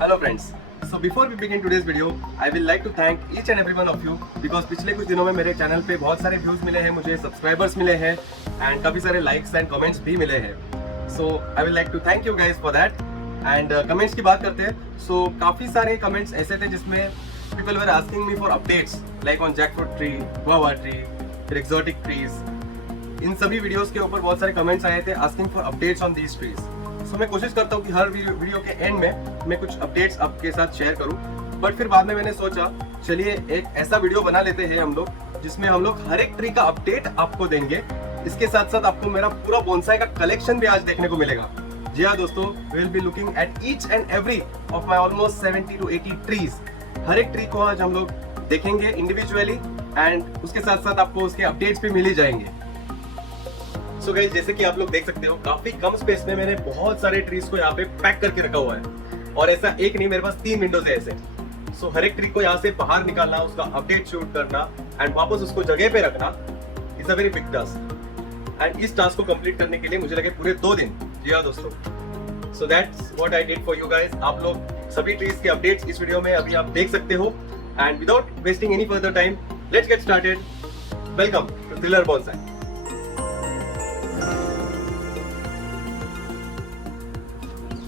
Hello friends. So before we begin today's video, I will like to thank each and every one of you because पिछले कुछ दिनों में मेरे channel पे बहुत सारे व्यूज मिले हैं, मुझे सब्सक्राइबर्स मिले हैं एंड काफ़ी सारे लाइक्स एंड कमेंट्स भी मिले हैं. So I will like to thank you guys for that. And comments की बात करते हैं. सो काफ़ी सारे कमेंट्स ऐसे थे जिसमें people were asking me for updates like on jackfruit tree, guava tree, फिर एक्सोटिक ट्रीज. इन सभी वीडियोस के ऊपर बहुत सारे कमेंट्स आए थे asking for updates on these trees. So मैं कोशिश करता हूँ कि हर वीडियो के एंड में मैं कुछ अपडेट्स आपके साथ शेयर करूँ. बट फिर बाद में मैंने सोचा चलिए एक ऐसा वीडियो बना लेते हैं हम लोग जिसमें हम लोग हर एक ट्री का अपडेट आपको देंगे. इसके साथ साथ आपको मेरा पूरा बोनसाई का कलेक्शन भी आज देखने को मिलेगा. जी हाँ दोस्तों, we will be looking at each and every of my almost 70 to 80 trees. हर एक ट्री को आज हम लोग देखेंगे इंडिविजुअली एंड उसके साथ साथ आपको उसके अपडेट्स भी मिल ही जाएंगे. सो गाइस, जैसे कि आप लोग देख सकते हो काफी कम स्पेस में मैंने बहुत सारे ट्रीज को यहाँ पे पैक करके रखा हुआ है. और ऐसा एक नहीं, मेरे पास 3 विंडोज है ऐसे. सो हर एक ट्री को यहाँ से बाहर निकालना, उसका अपडेट शूट करना एंड वापस उसको जगह पे रखना is a very big task. And इस टास्क को कंप्लीट करने के लिए मुझे लगे पूरे 2 दिन. जी हाँ दोस्तों, so that's what I did for you guys. आप लोग सभी ट्रीज के अपडेट्स इस वीडियो में अभी आप देख सकते हो. And without wasting any further time, let's get started. Welcome to thriller bonsai.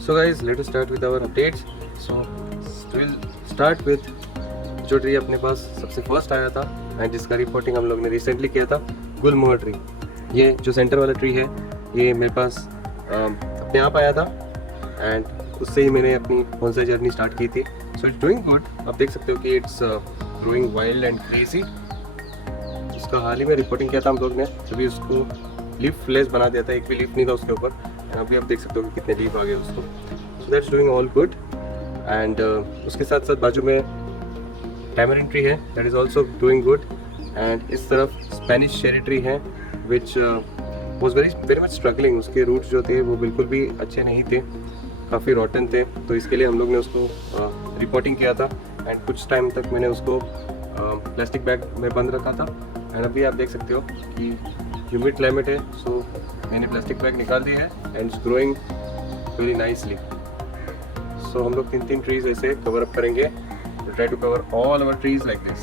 So guys, let us start with our updates. So we'll start with जो ट्री अपने पास सबसे फर्स्ट आया था एंड जिसका रिपोर्टिंग हम लोग ने रिसेंटली किया था, गुलमोहर ट्री. ये जो सेंटर वाला ट्री है ये मेरे पास अपने आप आया था एंड उससे ही मैंने अपनी बोनसाई जर्नी स्टार्ट की थी. So it's doing good. आप देख सकते हो कि it's growing wild and crazy. इसका हाल ही में रिपोर्टिंग किया था हम लोग ने, तभी उसको लीफ लेस बना दिया था. एक भी लीफ नहीं था उसके ऊपर. अभी आप देख सकते हो कि कितने लीफ आ गए उसको. So that's doing all good. And उसके साथ साथ बाजू में टैमरिन ट्री है, that is also doing good. And इस तरफ स्पेनिश चेरी ट्री है which was very much struggling. उसके रूट्स जो थे वो बिल्कुल भी अच्छे नहीं थे, काफ़ी रॉटन थे. तो इसके लिए हम लोग ने उसको रिपोर्टिंग किया था एंड कुछ टाइम तक मैंने उसको प्लास्टिक बैग में बंद रखा था. एंड अभी आप देख सकते हो कि ह्यूमिड क्लाइमेट है, सो मैंने प्लास्टिक बैग निकाल दिया है and it's growing very nicely. So हम लोग 3 ट्रीज ऐसे कवर अप करेंगे. Try to cover all our trees like this.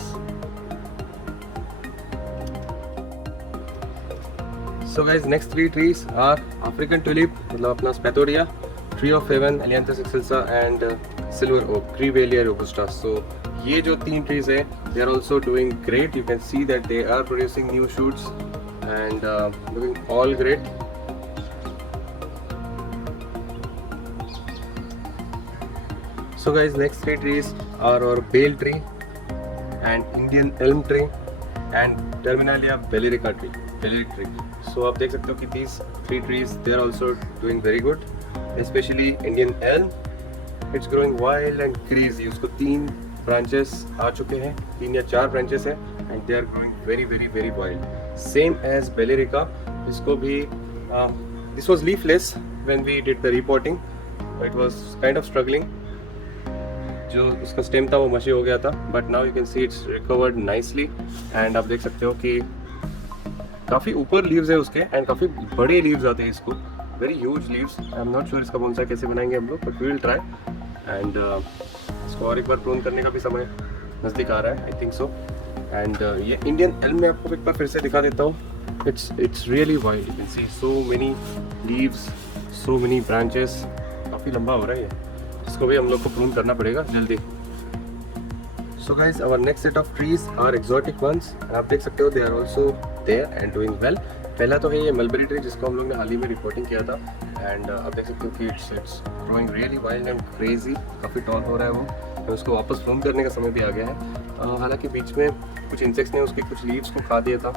So guys, next 3 trees are African tulip, मतलब अपना spathodea, tree of heaven, ailanthus excelsa and silver oak, grevillea robusta. So ये जो 3 trees है they are also doing great. You can see that they are producing new shoots and looking all great. So guys, next 3 trees are our bale tree and Indian elm tree and Terminalia bellerica tree, belleric tree. So आप देख सकते हो कि these 3 trees they are also doing very good, especially Indian elm. It's growing wild and crazy. उसको 3 branches आ चुके हैं, 3 या 4 branches हैं and they are growing very wild. Same as bellerica. इसको भी this was leafless when we did the repotting. It was kind of struggling. जो उसका stem था वो मशी हो गया था, but now you can see it's recovered nicely. and आप देख सकते हो कि काफ़ी ऊपर लीव्स है उसके एंड काफ़ी बड़े लीव्स आते हैं इसको, very huge leaves. I am not sure इसका बोनसाई कैसे बनाएंगे हम लोग, but we will try. And इसको और एक बार प्रून करने का भी समय नज़दीक आ रहा है, आई थिंक सो. एंड ये इंडियन एल्म में आपको एक बार फिर से दिखा देता हूँ. It's really wild. You can C so many leaves, so many branches. काफ़ी लंबा हो रहा है ये. इसको भी हम लोग को प्रून करना पड़ेगा जल्दी. So guys, our next set of trees are exotic ones. आप देख सकते हो they are also there and doing well. पहला तो है ये मलबेरी ट्री जिसको हम लोग ने हाल ही में रिपोर्टिंग किया था. एंड आप देख सकते हो कि it's growing really wild and crazy. काफ़ी टॉल हो रहा है वो. तो उसको वापस प्रून करने का समय भी आ गया है. हालांकि बीच में कुछ इंसेक्ट्स ने उसके कुछ लीव्स को खा दिया था,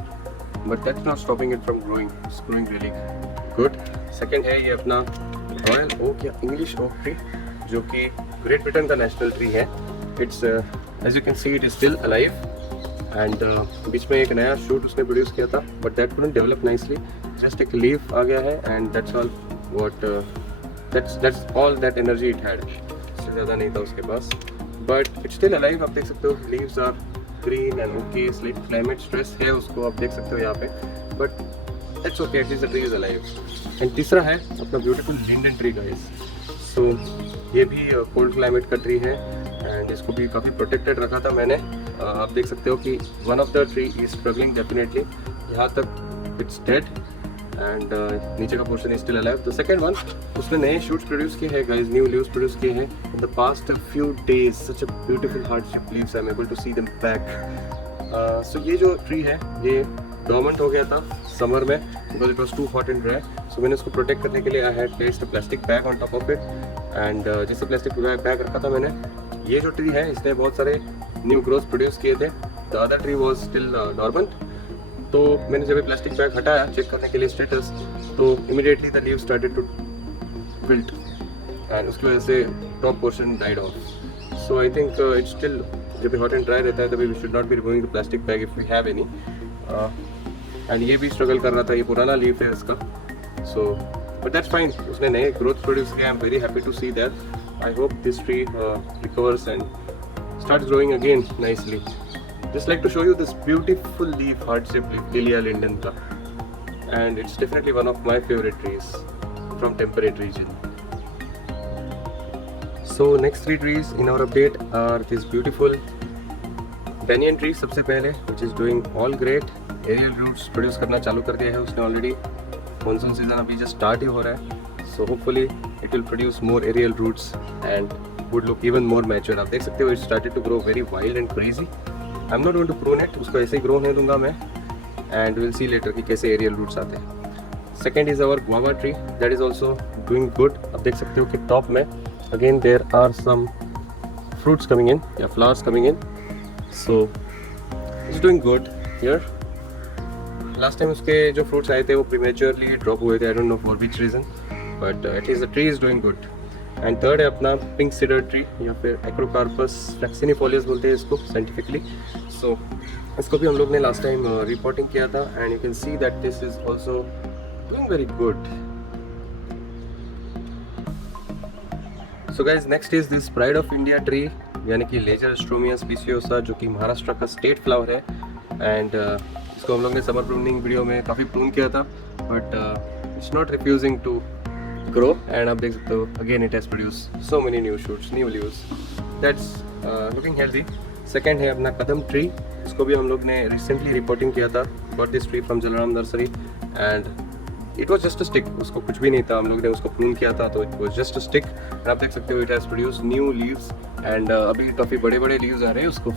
but that's not stopping it from growing. It's growing really good. Second है ये अपना रॉयल ओक या इंग्लिश ओक ट्री, जो कि ग्रेट ब्रिटेन का नेशनल ट्री है. It's as you can see it is still alive. And बीच में एक नया शूट उसने प्रोड्यूस किया था, but that couldn't develop nicely. Just एक लीफ आ गया है and that's all what that's all that energy it had. इससे ज़्यादा नहीं था उसके पास, बट इट्स स्टिल अलाइव. आप देख सकते हो leaves are green and okay. Slight climate stress है उसको, आप देख सकते हो यहाँ पे, but it's okay, at least the tree is alive. And तीसरा है अपना beautiful linden tree guys. So ये भी कोल्ड क्लाइमेट का ट्री है एंड इसको भी काफ़ी प्रोटेक्टेड रखा था मैंने। आप देख सकते हो कि one of the tree is struggling definitely, यहाँ तक इट्स डेड एंड नीचे का portion is still alive. The second one, उसने नए शूट्स प्रोड्यूस किए हैं गाइस, न्यू लीव्स प्रोड्यूस किए हैं in the past few days. Such a beautiful heart shape leaves, I am able to see them back. So ये जो tree है ये डोरमेंट हो गया था समर में because it was too hot and dry. So मैंने उसको प्रोटेक्ट करने के लिए I had placed a plastic bag on top of it and जिससे प्लास्टिक बैग रखा था मैंने। ये जो ट्री है इसने बहुत सारे न्यू ग्रोथ प्रोड्यूस किए थे। The other tree was still dormant. तो मैंने जब प्लास्टिक बैग हटाया चेक करने के लिए स्टेटस, तो immediately the leave started to wilt and उसकी वजह से top portion died off. So I think it's still, जब हॉट एंड ड्राई रहता है तभी we should not be removing the plastic bag if we have any. And ये भी struggle कर रहा था, ये पुराना लीफ है इसका। सो बट दैट्स फाइन, उसने नए ग्रोथ प्रोड्यूस किया। I am very happy to see that. I hope this tree recovers and starts growing again nicely. Just like to show you this beautiful leaf, heart-shaped leaf, Lilia lindens, and it's definitely one of my favorite trees from temperate region. So next 3 trees in our update are this beautiful banyan tree सबसे पहले, which is doing all great. Aerial roots produce करना चालू कर दिया है उसने already. Monsoon season अभी just start ही हो रहा है, so hopefully it will produce more aerial roots and would look even more mature. आप देख सकते हो it started to grow very wild and crazy. I'm not going to prune it, उसको ऐसे ही grow होने दूंगा मैं and we'll see later कि कैसे aerial roots आते हैं. Second is our guava tree that is also doing good. आप देख सकते हो कि top में again there are some fruits coming in या flowers coming in, so it's doing good here. Last time उसके जो fruits आए थे वो prematurely drop हुए थे, I don't know for which reason, but at least the tree is doing good. And third है अपना पिंक सीडर ट्री या फिर एक्रोकार्पस फ्लेक्सिनिफोलियस बोलते हैं इसको साइंटिफिकली। सो इसको भी हम लोग ने लास्ट टाइम रिपोर्टिंग किया था and you can see that this is also doing very good. So guys next is this pride of India tree यानी कि लेजर स्ट्रोमिया स्पीसियोसा, जो कि महाराष्ट्र का स्टेट फ्लावर है एंड इसको हम लोग ने समर प्रूनिंग वीडियो में काफ़ी प्रून किया था but it's not refusing to grow and आप देख सकते हो again it has produced so many new shoots, new leaves. That's looking healthy. Second है अपना कदम ट्री, इसको भी हम लोग ने recently रिपोर्टिंग किया था. Got this tree from Jalaram nursery and it was just a stick. उसको कुछ भी नहीं था, हम लोग ने उसको प्रून किया था तो it was just a stick. and आप देख सकते हो it has produced new leaves and अभी काफ़ी बड़े बड़े leaves आ रहे हैं उसको.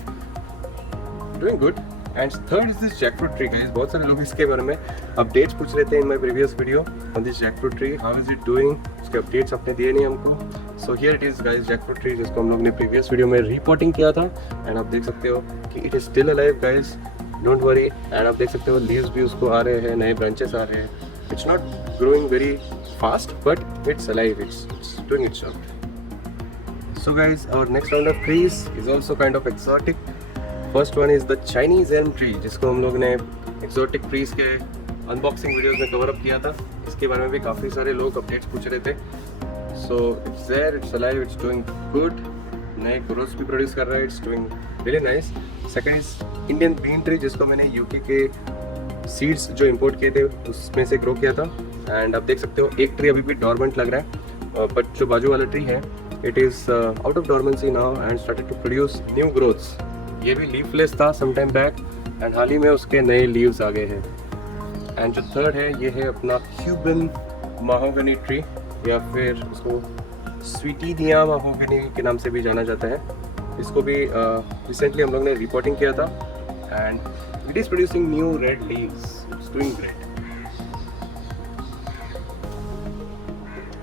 Doing good. And third is this jackfruit tree guys. बहुत सारे लोग इसके बारे में अपडेट्स पूछ रहे थे in my previous video on this jackfruit tree. How is it doing, उसके अपडेट्स आपने दिए नहीं हमको. So here it is guys jackfruit tree, जिसको हम लोग ने प्रीवियस वीडियो में रिपोर्टिंग किया था एंड आप देख सकते हो कि it is still alive guys, don't worry. And आप देख सकते हो लीव्स भी उसको आ रहे हैं, नए ब्रांचेस आ रहे हैं. It's not growing very fast but it's alive, it's doing its job. So guys our next round of trees is also kind of exotic. First one is the Chinese elm tree, जिसको हम लोग ने exotic trees के unboxing videos में cover up किया था. इसके बारे में भी काफ़ी सारे लोग अपडेट्स पूछ रहे थे. So it's there, it's alive, it's doing good. नए ग्रोथ्स भी प्रोड्यूस कर रहा है, it's doing really nice. Second is Indian bean tree, जिसको मैंने यूके के सीड्स जो इंपोर्ट किए थे उसमें से ग्रो किया था. एंड आप देख सकते हो एक ट्री अभी भी डॉर्मेंट लग रहा है बट जो बाजू वाला ट्री है it is out of dormancy now and started to produce new growths. ये भी लीफलेस था सम टाइम बैक एंड हाल ही में उसके नए लीव्स आ गए हैं. एंड जो थर्ड है ये है अपना क्यूबन माहोगनी ट्री या फिर उसको स्वीटीनिया माहोगनी के नाम से भी जाना जाता है. इसको भी रिसेंटली हम लोग ने रिपोर्टिंग किया था and it is producing new red leaves, it's doing great.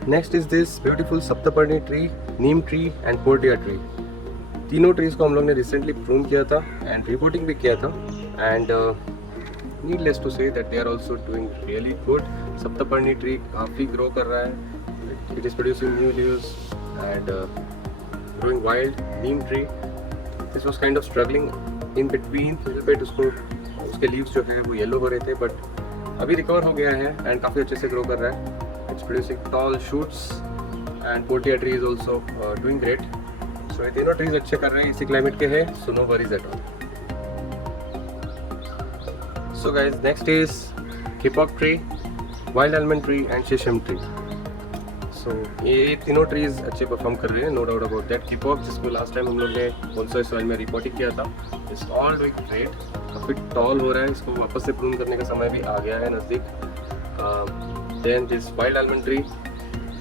Next is this beautiful Saptaparni tree, Neem tree and portia tree. तीनों ट्रीज को हम लोग ने रिसेंटली प्रून किया था एंड रिपोर्टिंग भी किया था and needless to say that they are also doing really good. Saptaparni tree काफ़ी ग्रो कर रहा है, it is producing new leaves and growing wild. Neem tree this was kind of struggling in between little bit, उसके leaves जो है वो yellow हो रहे थे बट अभी रिकवर हो गया है एंड काफ़ी अच्छे से ग्रो कर रहा है. It's producing tall shoots and portia tree is also doing great. So ये तीनों ट्रीज अच्छे कर रहे हैं, इसी क्लाइमेट के हैं, so no worries at all. So guys next is kapok tree, wild almond tree and sheesham tree. So ये तीनों ट्रीज अच्छे परफॉर्म कर रहे हैं, no doubt about that. Kapok जिसको लास्ट टाइम हम लोग ने बोनसाई सॉइल में रिपोर्टिंग किया था, इट्स ऑल डूइंग ग्रेट, काफ़ी टॉल हो रहा है, इसको वापस से प्रून करने का समय भी आ गया है नज़दीक। Then this wild almond tree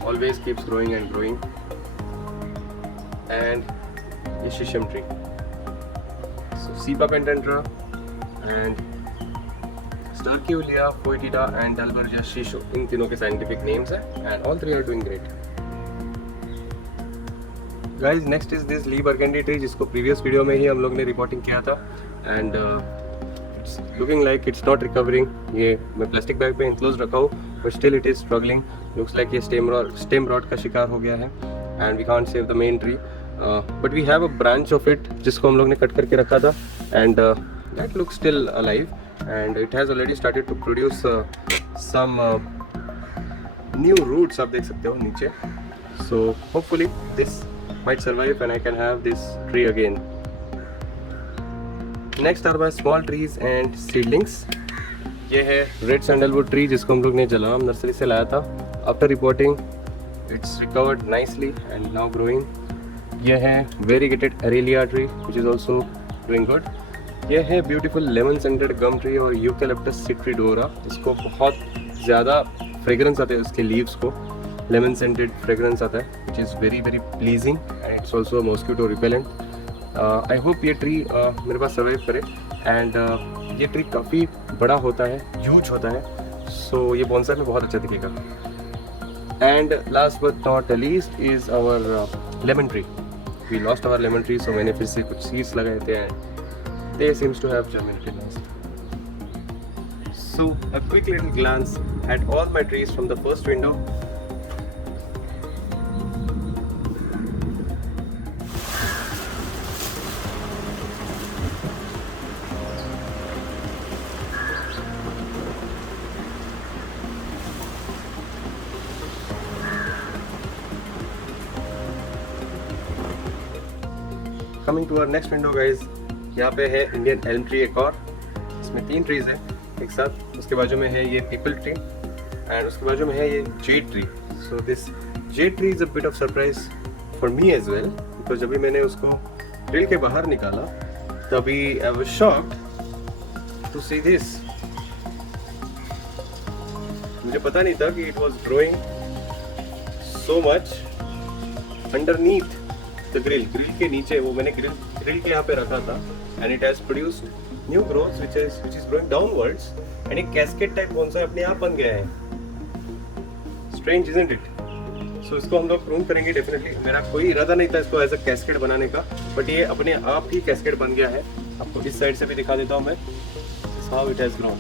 always keeps growing and growing, and ये sheesham tree, so ceiba pentandra and sterculia, foetida and dalbergia sissoo, इन तीनों के साइंटिफिक नेम्स हैं, and all three are doing great. Guys next is this leea burgundy tree, जिसको previous video में ही हम लोग ने रिपोर्टिंग किया था, and it's looking like it's not recovering. ये मैं प्लास्टिक बैग पे इनक्लोज रखा हूँ, but still it is struggling, looks like ये स्टेम रॉट का शिकार हो गया है, and we can't save the main tree, but we have a branch of it जिसको हम लोग ने कट करके रखा था, and that looks still alive, and it has already started to produce some new roots, आप देख सकते हो नीचे, so hopefully this might survive and I can have this tree again. Next are my small trees and seedlings. ये है red sandalwood tree, जिसको हम लोग ने जलाम नर्सरी से लाया था। After repotting it's recovered nicely and now growing. ये है variegated aralia tree which is also doing good. ये है beautiful lemon scented gum tree और यूकेलिप्टस सिट्रीडोरा, इसको बहुत ज़्यादा फ्रेग्रेंस आते हैं उसके लीव्स को, लेमन सेंटेड फ्रेग्रेंस आता है which is very very pleasing, and it's also mosquito repellent. I hope ये ट्री मेरे पास सर्वाइव करे, एंड ये ट्री काफ़ी बड़ा होता है, ह्यूज होता है, सो ये बोनसाई में बहुत अच्छा दिखेगा। And last but not least is our lemon tree. We lost our lemon tree, so मैंने फिर से कुछ सीड्स लगाए थे and they seems to have germinated nicely. So a quick little glance at all my trees from the first window. Coming to our next window guys, यहाँ पे है Indian Elm tree एक और, इसमें 3 ट्रीज हैं एक साथ, उसके बाजू में है ये पीपल ट्री, एंड उसके बाजू में है ये jade tree. So this jade tree is a bit of surprise for me as well, because जब भी मैंने उसको ग्रिल के बाहर निकाला तभी I was shocked to see this. मुझे पता नहीं था कि it was growing so much underneath the grill के नीचे। वो मैंने ग्रिल के यहाँ पे रखा था, and it has produced new growths which is growing downwards, and एक cascade type बोनसाई अपने आप बन गया है। Strange isn't it? So इसको हम लोग प्रून करेंगे डेफिनेटली। मेरा कोई इरादा नहीं था इसको एज अ कैस्केड बनाने का, बट ये अपने आप ही कैस्केड बन गया है। आपको इस साइड से भी दिखा देता हूँ मैं, this is how it has grown.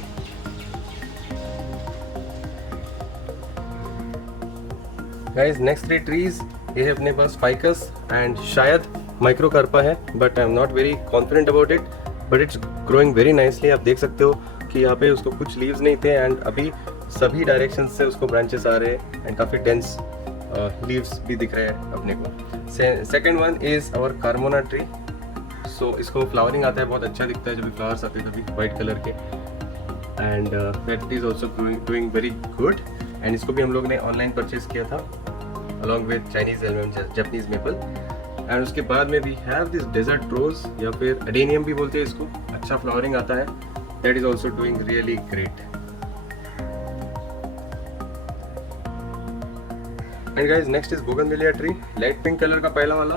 Guys, next 3 trees, ये है अपने पास फाइकस एंड शायद माइक्रोकार्पा है, but I am not very confident about it, but it's growing very nicely. आप देख सकते हो कि यहाँ पे उसको कुछ लीव्स नहीं थे, एंड अभी सभी डायरेक्शन से उसको ब्रांचेस आ रहे हैं, एंड काफ़ी डेंस लीव्स भी दिख रहे हैं अपने को। Second one is our carmona tree. So इसको फ्लावरिंग आता है, बहुत अच्छा दिखता है जब भी फ्लावर्स आते हैं तभी वाइट कलर के, and that is also doing very good, and इसको भी हम लोग ने ऑनलाइन परचेज किया था along with Chinese elm Japanese maple. And उसके बाद में we have this desert rose या फिर एडेनियम भी बोलते हैं इसको, अच्छा फ्लावरिंग आता है, that is also doing really great. And guys next is bougainvillea tree, light pink colour का पहला वाला,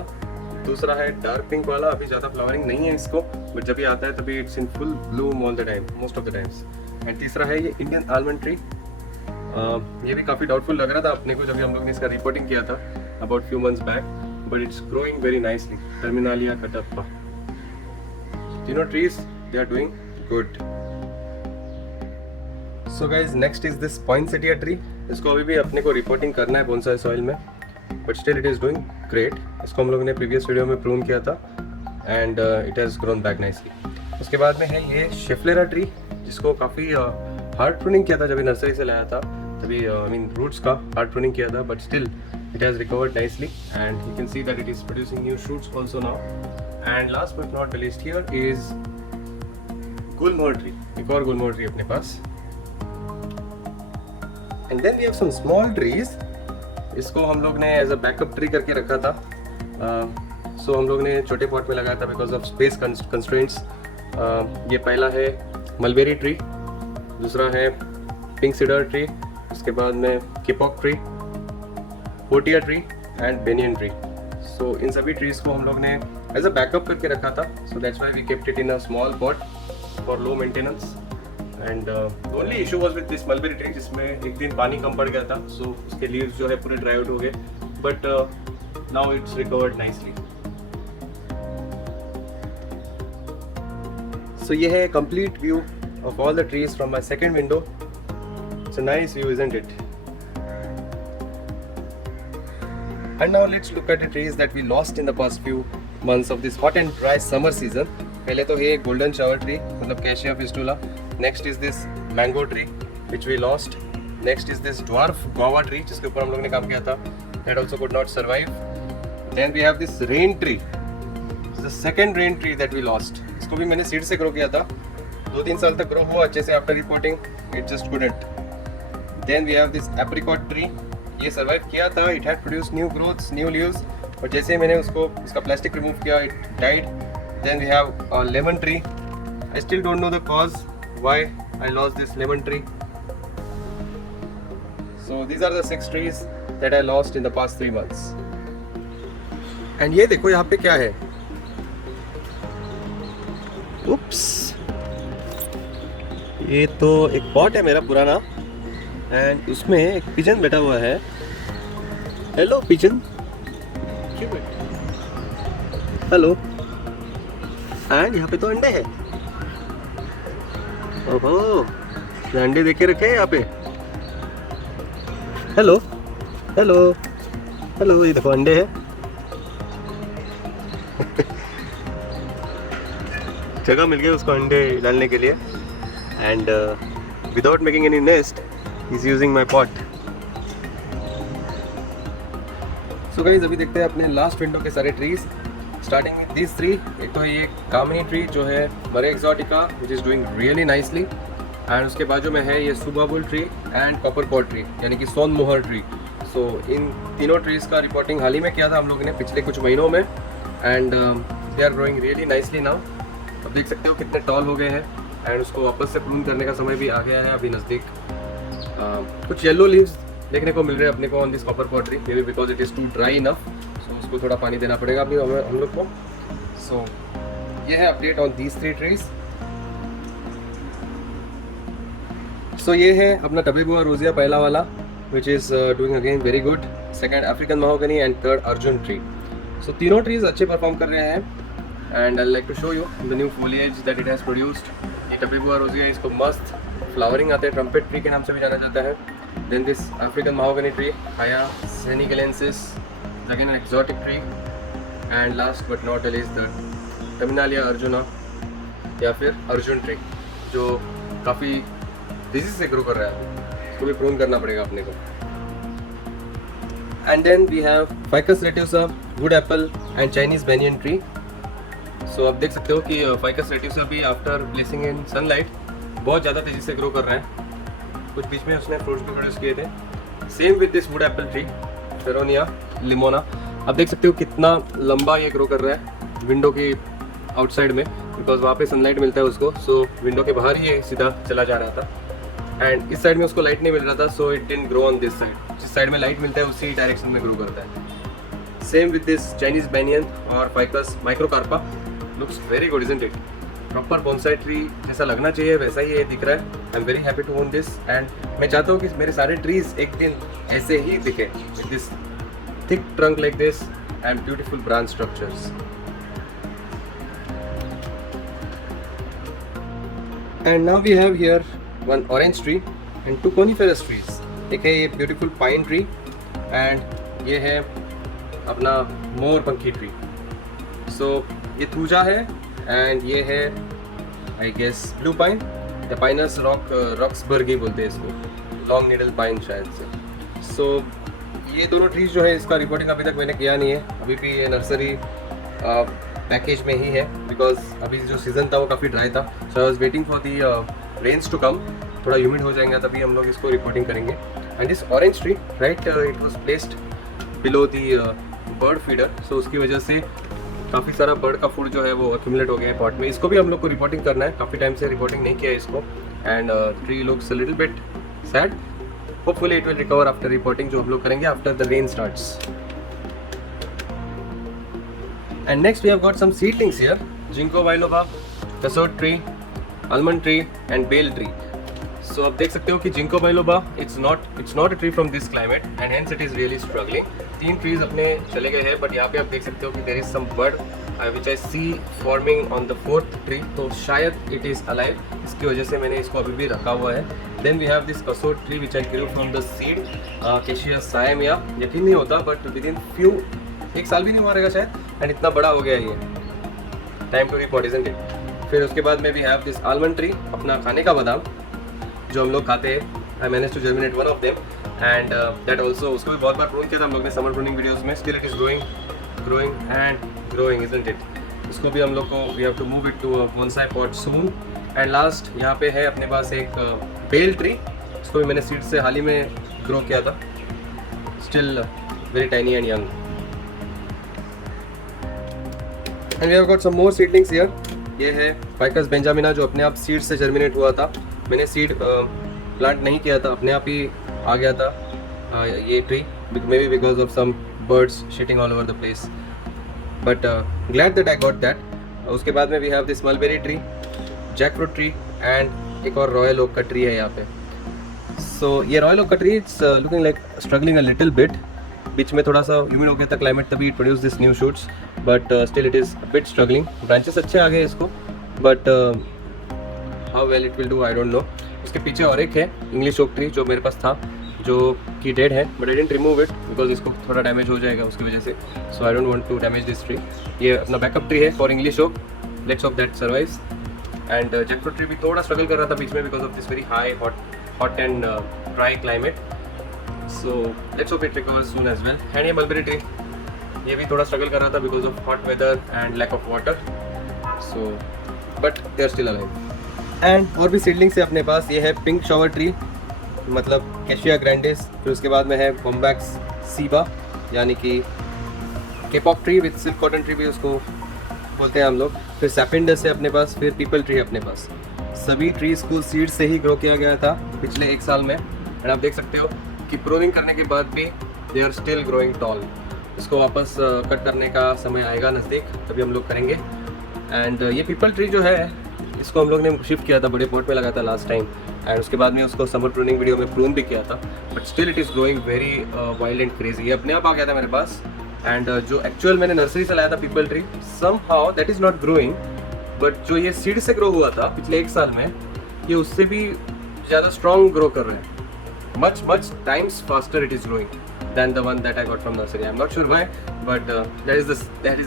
दूसरा है डार्क पिंक वाला। अभी ज़्यादा फ्लावरिंग नहीं है इसको, बट जब ये आता है तभी it's in full Bloom all the time, most of the times. And तीसरा है ये इंडियन आलमंड ट्री। ये भी काफ़ी डाउटफुल लग रहा था अपने को जब हम लोग ने इसका रिपोर्टिंग किया था about few months back, but it's growing very nicely. Terminalia catappa, तीनों trees they are doing good. So guys next is this poinsettia tree. इसको अभी भी अपने को रिपोर्टिंग करना है बोनसाई सॉइल में, but still it is doing great. इसको हम लोग ने प्रीवियस वीडियो में प्रून किया था, and it has grown back nicely. उसके बाद में है ये शिफ्लेरा ट्री, जिसको काफ़ी हार्ड प्रूनिंग किया था जब नर्सरी से लाया था, तभी आई मीन रूट्स का हार्ड प्रूनिंग किया था, but still it has recovered nicely, and you can see that it is producing new shoots also now. And last but not the least here is gulmohar tree, एक और gulmohar tree अपने पास। And then we have some small trees इसको हम लोग ने as a backup tree करके रखा था। सो हम लोग ने छोटे पॉट में लगाया था बिकॉज ऑफ स्पेस कंस्ट्रेंट्स। ये पहला है मलबेरी ट्री, दूसरा है पिंक सीडर ट्री, उसके बाद में kapok tree, portia tree and banyan tree. So इन सभी ट्रीज को हम लोग ने एज अ बैकअप करके रखा था। So that's why we kept it in a small pot for low maintenance. And only issue was with this mulberry tree, जिसमें एक दिन पानी कम पड़ गया था, सो उसके लीव्स जो है पूरे ड्राई आउट हो गए, but now it's recovered nicely. So ये है complete view of all the trees from my second window. It's a nice view, isn't it? And now let's look at the trees that we lost in the past few months of this hot and dry summer season. पहले तो ये golden shower tree, मतलब Cassia fistula. Next is this mango tree, which we lost. Next is this dwarf guava tree, जिसके ऊपर हम लोग ने काम किया था. That also could not survive. Then we have this rain tree. This is the second rain tree that we lost. इसको भी मैंने सीड से ग्रो किया था. 2-3 साल तक ग्रो हुआ अच्छे से. After reporting, it just couldn't. Then we have this apricot tree. ये सर्वाइव किया था, it had produce new growths, new leaves, और जैसे ही मैंने उसको इसका प्लास्टिक रिमूव किया, it died. Then we have a lemon tree. I still don't know the cause why I lost this lemon tree. So these are the 6 trees that I lost in the past 3 months। And ये देखो यहाँ पे क्या है। उप्स, ये तो एक pot है मेरा पुराना, एंड उसमें एक पिजन बैठा हुआ है। Hello pigeon, hello. एंड यहाँ पे तो अंडे हैं। ओहो, अंडे देखे रखे हैं यहाँ पे। हेलो हेलो हेलो, ये देखो अंडे हैं। जगह मिल गई उसको अंडे डालने के लिए, and without making any nest he's using my pot. So guys, अभी देखते हैं अपने लास्ट विंडो के सारे ट्रीज, स्टार्टिंग विद दिस 3। एक तो है ये कामिनी ट्री जो है murraya exotica, which is doing really nicely, and उसके बाजू में है ये subabul tree and copper pod tree, यानी कि सोन मोहर ट्री। सो इन तीनों ट्रीज का रिपोर्टिंग हाल ही में किया था हम लोगों ने पिछले कुछ महीनों में, and they are growing really nicely now. अब देख सकते हो कितने टॉल हो गए हैं, एंड उसको वापस से प्रून करने का समय भी आ गया है अभी नज़दीक। कुछ येलो लीव्स देखने को मिल रहे हैं अपने को on this copper pottery, may be because it is too dry enough, so उसको थोड़ा पानी देना पड़ेगा अभी हम लोग को। सो ये है update on these 3 trees. So ये है अपना टबेबुआ रोजिया पहला वाला, which is doing again very good. Second African mahogany and third arjun tree. So तीनों ट्रीज अच्छे परफॉर्म कर रहे हैं, and I like to show you the new foliage that it has produced. ये टबेबुआ रोजिया, इसको मस्त फ्लावरिंग आते हैं, ट्रम्पेट ट्री के नाम से भी जाना जाता है। Then this African mahogany tree, khaya senegalensis, again an exotic tree, and last but not least the terminalia arjuna या फिर अर्जुन ट्री, जो काफ़ी तेज़ी से ग्रो कर रहा है, इसको भी प्रून करना पड़ेगा अपने को। And then we have ficus retusa, wood apple and Chinese banyan tree. So आप देख सकते हो कि फाइकस रेटिवसा भी आफ्टर प्लेसिंग इन सनलाइट बहुत ज़्यादा तेज़ी से ग्रो कर रहा है। कुछ बीच में उसने फ्रूट्स भी प्रोड्यूस किए थे। Same with this wood apple tree, feronia limonia. आप देख सकते हो कितना लंबा ये ग्रो कर रहा है विंडो की आउटसाइड में, बिकॉज वहाँ पे सनलाइट मिलता है उसको। सो विंडो के बाहर ही ये सीधा चला जा रहा था, एंड इस साइड में उसको लाइट नहीं मिल रहा था, so it didn't grow on this side. जिस साइड में लाइट मिलता है उसी डायरेक्शन में ग्रो करता है। Same with this Chinese banyan और ficus microcarpa, looks very good, isn't it? Proper bonsai tree जैसा लगना चाहिए वैसा ही ये दिख रहा है। I am very happy to own this, and मैं चाहता हूँ कि मेरे सारे ट्रीज एक दिन ऐसे ही दिखे, with this thick trunk like this and beautiful branch structures. And now we have here one orange tree and 2 coniferous trees। एक है ये ब्यूटीफुल पाइन ट्री, एंड ये है अपना मोर पंखी ट्री। सो ये थूजा है, एंड ये है आई गेस ब्लू पाइन या पाइनस रॉक्सबर्गी बोलते हैं इसको, लॉन्ग नीडल पाइन शायद से। सो ये दोनों ट्रीज जो है इसका रिपोर्टिंग अभी तक मैंने किया नहीं है, अभी भी ये नर्सरी पैकेज में ही है, बिकॉज अभी जो सीज़न था वो काफ़ी ड्राई था। So I was waiting for the rains to come, थोड़ा ह्यूमिड हो जाएंगे तभी हम लोग इसको रिपोर्टिंग करेंगे। And this orange tree, right, it was placed below the bird feeder, so उसकी वजह से काफ़ी सारा बर्ड का फूड जो है वो एक्यूमुलेट हो गया है पॉट में। इसको भी हम लोग को रिपोर्टिंग करना है, काफ़ी टाइम से रिपोर्टिंग नहीं किया है इसको। And tree looks a little bit sad, hopefully it will recover after repotting, जो हम लोग करेंगे after the rain starts. And next we have got some seedlings here, ginkgo biloba, kassod tree, almond tree and bel tree. So आप देख सकते हो कि ginkgo biloba it's not a tree from this climate and hence it is really struggling. 3 trees अपने चले गए हैं, but यहाँ पे आप देख सकते हो कि there is some bird which I see forming on the 4th tree, तो शायद इट इज़ अलाइव, इसकी वजह से मैंने इसको अभी भी रखा हुआ है। Then we have this kassod tree which I grew from the seed, cassia siamea, यकीन नहीं होता बट विद इन फ्यू, 1 साल भी नहीं हुआ रहेगा शायद, एंड इतना बड़ा हो गया ये, time to repot isn't it. फिर उसके बाद में we have this almond tree, अपना खाने का बादाम जो हम लोग खाते हैं। I manage to germinate one of them and that also, उसको भी बहुत बार प्रून किया था हम लोग ने समर प्रूनिंग वीडियोस में, still it is growing isn't it. इसको भी हम लोग को we have to move it to a bonsai pot soon. And last यहाँ पे है अपने पास एक बेल ट्री, इसको भी मैंने सीड से हाल ही में ग्रो किया था, still very tiny and young. And we have got some more seedlings here, ये है फाइकस बेंजामिना जो अपने आप सीड से जर्मिनेट हुआ था। मैंने सीड प्लांट नहीं किया था, अपने आप ही आ गया था ये tree, may B because of some birds shitting all over the place, but glad that I got that. उसके बाद में we have this mulberry tree, jackfruit tree and एक और रॉयल ओक का ट्री है यहाँ पे। सो ये रॉयल ओक का tree it's looking like struggling a little bit, बीच में थोड़ा सा ह्यूमिड हो गया था क्लाइमेट, तभी it produce this new shoots, but still it is bit struggling. Branches अच्छे आ गए इसको, but how well it will do I don't know. उसके पीछे और एक है इंग्लिश ओक ट्री जो मेरे पास था, जो कि डेड है, but I didn't remove it because इसको थोड़ा डैमेज हो जाएगा उसकी वजह से, so I don't want to damage this tree. ये अपना बैकअप ट्री है for English oak, let's hope that survives. And jackfruit tree भी थोड़ा स्ट्रगल कर रहा था बीच में because of this very high hot and dry climate, so let's hope it recovers soon as well. And ये mulberry tree, ये भी थोड़ा स्ट्रगल कर रहा था because of hot weather and lack of water, so but they are still alive. And और भी seedlings है अपने पास, ये है पिंक शॉवर ट्री, मतलब कैशिया ग्रैंडिस। फिर उसके बाद में है बॉम्बैक्स सीबा, यानी कि kapok tree with silk cotton tree भी उसको बोलते हैं हम लोग। फिर सैपिंडस है अपने पास, फिर पीपल ट्री है अपने पास। सभी ट्रीज को सीड से ही ग्रो किया गया था पिछले 1 साल में, एंड आप देख सकते हो कि प्रूनिंग करने के बाद भी they are still growing tall. इसको वापस कट करने का समय आएगा नज़दीक, तभी हम लोग करेंगे। एंड ये पीपल ट्री जो है इसको हम लोग ने शिफ्ट किया था, बड़े पॉट में लगा था लास्ट टाइम, एंड उसके बाद में उसको समर प्रूनिंग वीडियो में प्रून भी किया था, but still it is growing very wild and crazy. ये अपने आप आ गया था मेरे पास, एंड जो एक्चुअल मैंने नर्सरी से लाया था peepal tree, somehow that is not growing, but जो ये सीड से ग्रो हुआ था पिछले 1 साल में, ये उससे भी ज़्यादा स्ट्रॉन्ग ग्रो कर रहे हैं, much times faster it is growing than the one that I got from nursery. I'm not sure why, but that is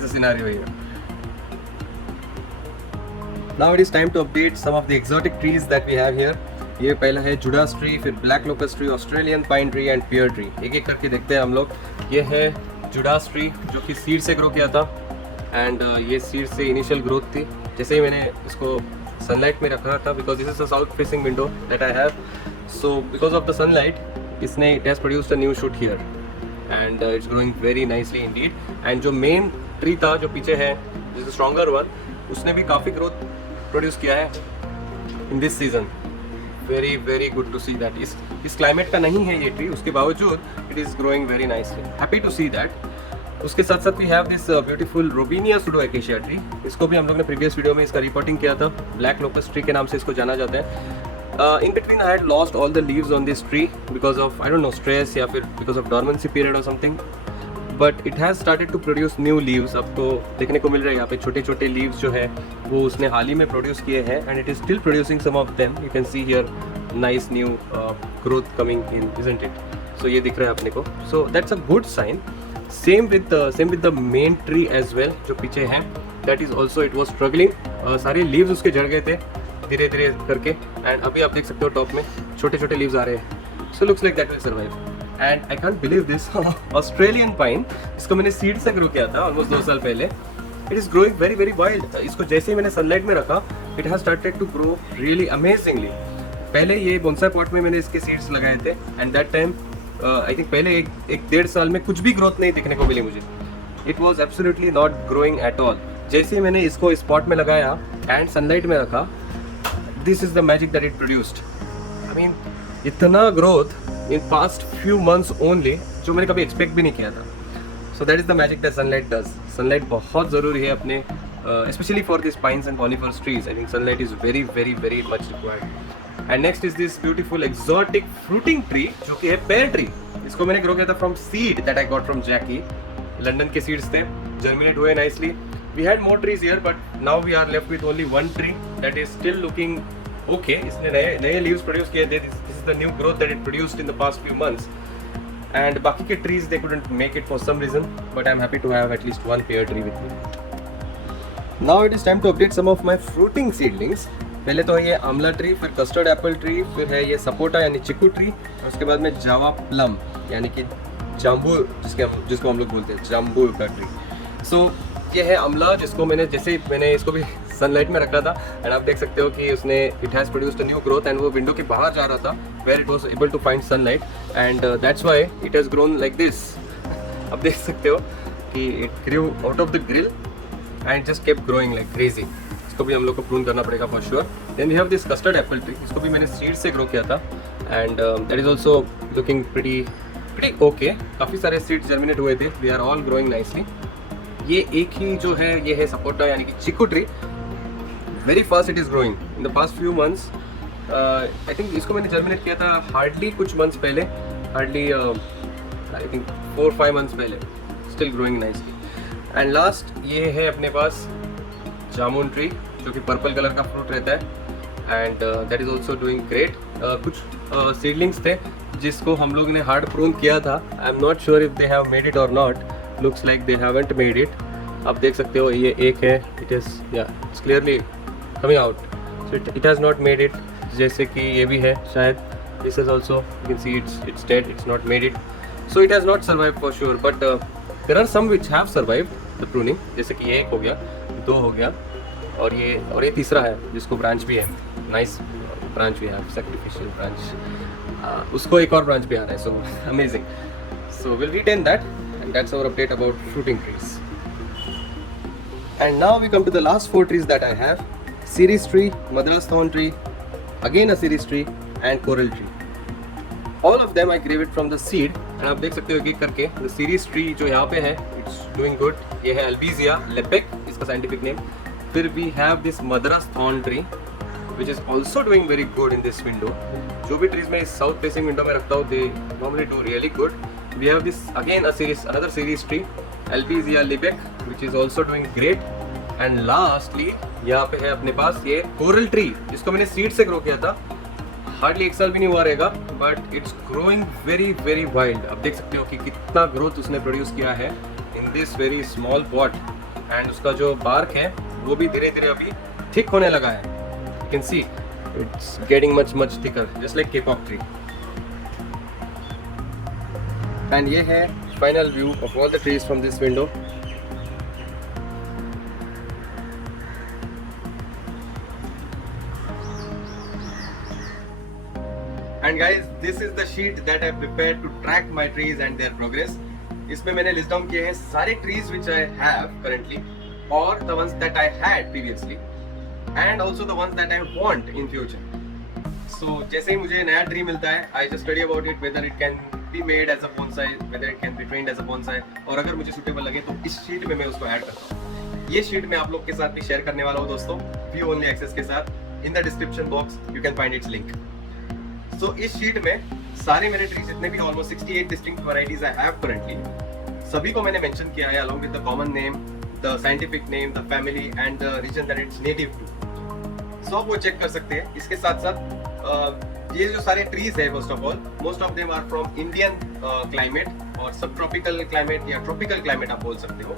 the scenario here. Now it is time to update some of the exotic trees that we have here. ये पहला है Judas tree, फिर black locust tree, Australian pine tree and pear tree. एक एक करके देखते हैं हम लोग। ये है जुडास ट्री जो कि सीड से ग्रो किया था, एंड ये सीड से इनिशियल ग्रोथ थी। जैसे ही मैंने इसको सनलाइट में रखा था, because this is a south facing window that I have, so because of the sunlight इसने it has produced a new shoot here and it's growing very nicely indeed. And जो मेन ट्री था जो पीछे है, जिस stronger one, उसने भी काफ़ी ग्रोथ प्रोड्यूस किया है in this season. Very very good to see that. इस क्लाइमेट का नहीं है ये ट्री, उसके बावजूद it is growing very nicely, happy to see that. उसके साथ साथ we have this beautiful robinia pseudoacacia tree. इसको भी हम लोग ने प्रीवियस वीडियो में इसका रिपोर्टिंग किया था, ब्लैक लोकस ट्री के नाम से इसको जाना जाता है। In between I had lost all the leaves on this tree because of, I don't know, stress या फिर because of dormancy period or something, but it has started to produce new leaves। अब तो देखने को मिल रहा है यहाँ पे छोटे छोटे leaves जो है वो उसने हाल ही में प्रोड्यूस किए हैं, and it is still producing some of them। You can see here nice new growth coming in, isn't it? So ये दिख रहा है अपने को, so that's a good sign। same with the main tree as well जो पीछे है, that is also it was struggling। सारे leaves उसके झड़ गए थे धीरे धीरे करके, एंड अभी आप देख सकते हो टॉप में छोटे छोटे लीव्स आ रहे हैं, सो looks like that will survive. And I can't believe this, Australian pine, इसको मैंने सीड से ग्रो किया था ऑलमोस्ट 2 साल पहले। It is growing very very wild. इसको जैसे ही मैंने सनलाइट में रखा, it has started to grow really amazingly. पहले ये बोनसाई पॉट में मैंने इसके सीड्स लगाए थे, and that time I think पहले एक डेढ़ साल में कुछ भी ग्रोथ नहीं देखने को मिली मुझे. It was absolutely not growing at all. जैसे ही मैंने इसको स्पॉट में लगाया एंड सनलाइट में रखा, this is the magic that it produced. I mean इतना growth in past few months only, जो मैंने कभी एक्सपेक्ट भी नहीं किया था. So that is the magic that sunlight does. Sunlight बहुत ज़रूरी है अपने, especially for these pines and conifers trees. I think sunlight is very very very much required. And next is this beautiful exotic fruiting tree, जो कि है pear tree. इसको मैंने grow किया था from seed that I got from Jackie. London के seeds थे, germinate हुए nicely. We had more trees here, but now we are left with only one tree that is still looking okay. इसने नए leaves produce किए थे. This is the new growth that it produced in the past few months. And बाकी के trees they couldn't make it for some reason, but I'm happy to have at least one pear tree with me. Now it is time to update some of my fruiting seedlings. पहले तो है ये Amla tree, फिर custard Apple tree, फिर है ये sapota यानी chikoo tree, और उसके बाद में जावा प्लम यानी कि जाम्बू जिसको हम लोग बोलते हैं जाम्बू का ट्री. सो ये है आमला, जिसको मैंने इसको भी सनलाइट में रखा था, एंड आप देख सकते हो कि उसने it has produced a new growth, and वो विंडो के बाहर जा रहा था where it was able to find sunlight, and that's why it has grown like this. आप देख सकते हो कि it grew out of the grill and just kept growing like crazy. इसको भी हम लोग को प्रून करना पड़ेगा for sure. Then we have this custard apple tree. इसको भी मैंने सीड से ग्रो किया था, and that is also looking pretty okay. काफ़ी सारे सीड्स जर्मिनेट हुए थे. We are all growing nicely. ये एक ही जो है ये है सपोटा यानी कि chikoo tree. Very fast it is growing. In the past few months, I think इसको मैंने जर्मिनेट किया था hardly कुछ months पहले, hardly I think 4-5 months पहले. Still growing nicely. And last ये है अपने पास जामुन ट्री, जो कि पर्पल कलर का फ्रूट रहता है, and that is also doing great. कुछ सीडलिंग्स थे जिसको हम लोग ने हार्ड प्रून किया था. I am not sure if they have made it और नॉट. Looks like they haven't made it. आप देख सकते हो ये एक है, it is it's clearly coming out. So it has not made it. जैसे कि ये भी है शायद, this is also you can see it's dead, it's not made it. So it has not survive for sure, but there are some which have survived the pruning. जैसे कि ये एक हो गया, दो हो गया, और ये तीसरा है जिसको ब्रांच भी है. नाइस ब्रांच भी है, सैक्रिफिशियल ब्रांच. उसको एक और ब्रांच भी आ रहा है. So amazing. So will retain that, and that's our update about fruiting trees. And now we come to the last 4 trees that I have. Ceres tree, Madras thorn tree, again a Ceres tree, and coral tree. All of them I grew it from the seed, and आप देख सकते हो एक करके. The Ceres tree जो यहाँ पे है, it's doing good. ये है Albizia lepec, इसका scientific name. फिर we have this Madras thorn tree, which is also doing very good in this window. जो भी trees मैं इस south facing window में रखता हूँ, they normally do really good. We have this again another Ceres tree, Albizia lepec, which is also doing great. And lastly यहाँ पे है अपने पास ये coral tree, जिसको मैंने seed से grow किया था. हार्डली 1 साल भी नहीं हुआ रहेगा, but it's growing very very wild. आप देख सकते हो कि कितना ग्रोथ उसने प्रोड्यूस किया है in this very small pot, and उसका जो बार्क है वो भी धीरे धीरे अभी थिक होने लगा है. You can see it's getting much thicker, just like kapok tree. And ये है final view of all the trees from this window. And guys, this is the sheet that I prepared to track my trees and their progress. इसमें मैंने list down किए हैं सारे trees which I have currently, or the ones that I had previously, and also the ones that I want in future. So जैसे ही मुझे नया tree मिलता है, I just study about it, whether it can be made as a bonsai, whether it can be trained as a bonsai, और अगर मुझे suitable लगे तो इस sheet में मैं उसको add करता हूँ. ये sheet मैं आप लोग के साथ भी share करने वाला हूँ दोस्तों, view only access के साथ. In the description box you can find its link. So इस शीट में सारे मेरे ट्रीज जितने भी almost 68 distinct varieties I have currently, सभी को मैंने मेंशन किया है along with the common name, the scientific name, the family and the region that it's native to. So आप वो चेक कर सकते हैं. इसके साथ साथ ये जो सारे ट्रीज है, first of all most of them are from Indian climate और सब ट्रॉपिकल क्लाइमेट या ट्रॉपिकल क्लाइमेट आप बोल सकते हो,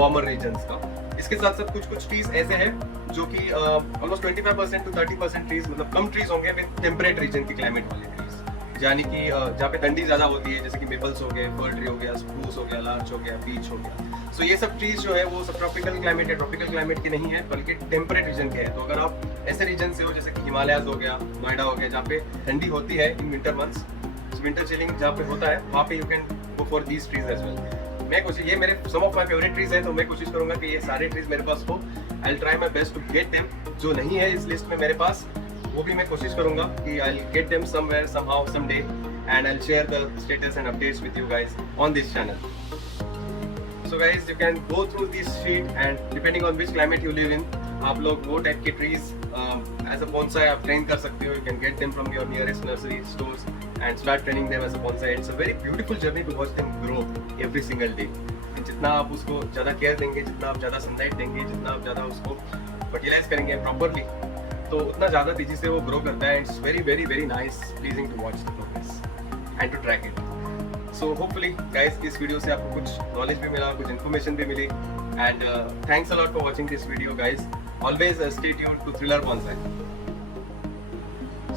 वार्मर रीजन्स का. इसके साथ साथ कुछ ट्रीज ऐसे हैं जो कि ऑलमोस्ट 25% to 30% ट्रीज, मतलब कम ट्रीज होंगे विद टेम्परेट रीजन की क्लाइमेट वाले ट्रीज, यानी कि जहाँ पे ठंडी ज़्यादा होती है, जैसे कि मेपल्स हो गए, फर ट्री हो गया, स्प्रूस हो गया, लार्च हो गया, बीच हो गया. सो ये सब ट्रीज जो है वो सब ट्रॉपिकल क्लाइमेट या ट्रॉपिकल क्लाइमेट की नहीं है, बल्कि टेम्परेट रीजन के हैं. तो अगर आप ऐसे रीजन से हो जैसे कि हिमालयाज हो गया, नोएडा हो गया, जहाँ पे ठंडी होती है in winter months, winter chilling जहाँ पे होता है वहाँ पे you can go for these trees as well. मैं कोशिश, ये मेरे some of my favourite trees है, तो मैं कोशिश करूंगा कि ये सारे ट्रीज मेरे पास हो। I will try my best to get them. जो नहीं है इस लिस्ट में मेरे पास, वो भी मैं कोशिश करूंगा कि I will get them somewhere somehow someday, and I will share the status and updates with you guys on this channel. So guys, you can go through this sheet, and depending on which climate you live in, आप लोग वो type के trees as a bonsai आप train कर सकते हो। You can get them from your nearest nursery stores and start training them as a bonsai. It's a very beautiful journey to watch them grow every single day. जितना आप उसको ज़्यादा care देंगे, जितना आप ज़्यादा सनलाइट देंगे, जितना आप ज़्यादा उसको फर्टिलाइज करेंगे प्रॉपरली, तो उतना ज़्यादा तेजी से वो ग्रो करता है। It's very very very nice, pleasing to watch the progress and to track it. So hopefully guys, इस वीडियो से आपको कुछ नॉलेज भी मिला, कुछ इन्फॉर्मेशन भी मिली, and thanks a lot for watching this video guys. Always stay tuned to Thriller Bonsai.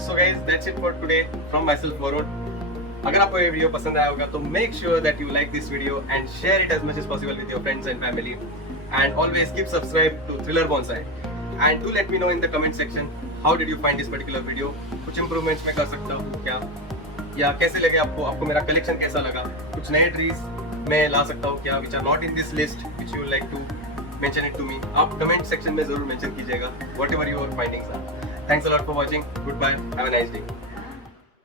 So guys, that's it for today from myself Varun. अगर आपको ये वीडियो पसंद आया होगा तो make sure that you like this video and share it as much as possible with your friends and family, and always keep subscribe to Thriller Bonsai, and do let me know in the comment section how did you find this particular video. कुछ improvements मैं कर सकता हूँ क्या, या कैसे लगे आपको मेरा कलेक्शन कैसा लगा, कुछ नए ट्रीज मैं ला सकता हूँ क्या which are not in this list, which you like to mention it to me. आप कमेंट सेक्शन में जरूर मेंशन कीजिएगा whatever your findings are. Thanks a lot for watching, goodbye, have a nice day.